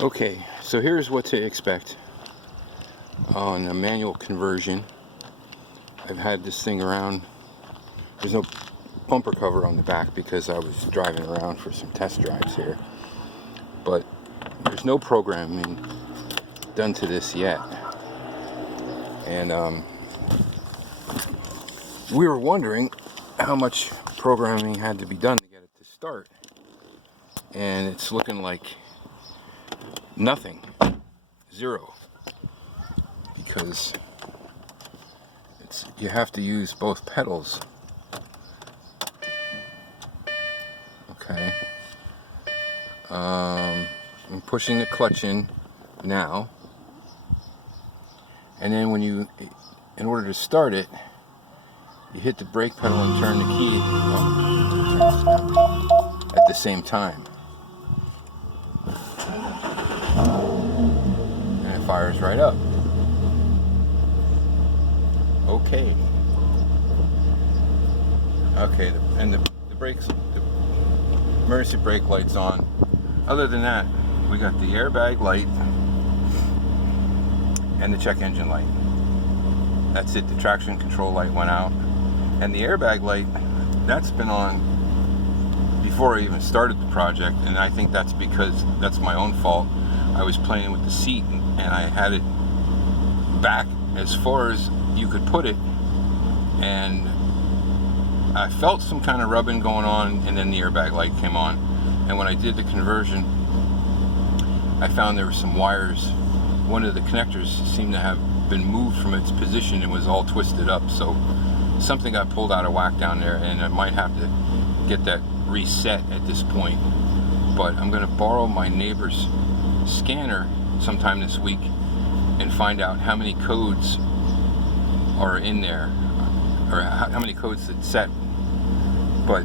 Okay, so here's what to expect on a manual conversion. I've had this thing around. There's no bumper cover on the back because I was driving around for some test drives here, but there's no programming done to this yet. And we were wondering how much programming had to be done to get it to start, and it's looking like nothing, zero, because you have to use both pedals. Okay, I'm pushing the clutch in now, and then in order to start it, you hit the brake pedal and turn the key at the same time, and it fires right up. Okay, and the brakes, the emergency brake light's on. Other than that, we got the airbag light and the check engine light. That's it. The traction control light went out, and the airbag light, that's been on before I even started the project, and I think that's because that's my own fault. I was playing with the seat and I had it back as far as you could put it, and I felt some kind of rubbing going on, and then the airbag light came on. And when I did the conversion, I found there were some wires. One of the connectors seemed to have been moved from its position and was all twisted up, so something got pulled out of whack down there, and I might have to get that reset at this point. But I'm going to borrow my neighbor's scanner sometime this week and find out how many codes are in there, or how many codes it's set. But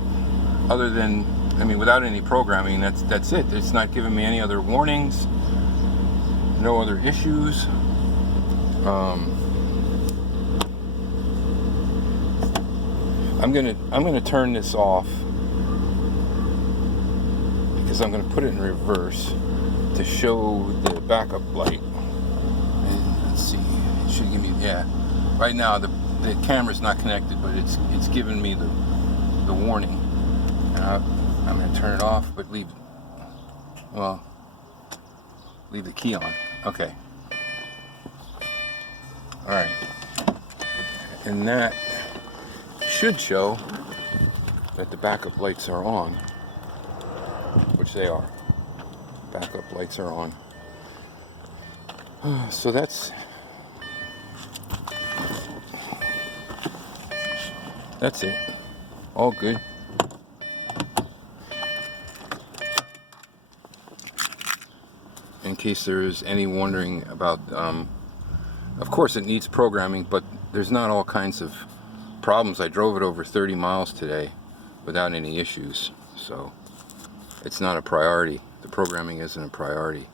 other than, I mean, without any programming, that's it. It's not giving me any other warnings, no other issues. I'm gonna turn this off because I'm gonna put it in reverse to show the backup light. And let's see, it should give me, yeah. Right now the camera's not connected, but it's giving me the warning. I'm gonna turn it off, but leave the key on. Okay. All right. And that should show that the backup lights are on, which they are. Backup lights are on. So that's it. All good. In case there is any wondering about, of course it needs programming, but there's not all kinds of problems. I drove it over 30 miles today without any issues, so it's not a priority. The programming isn't a priority.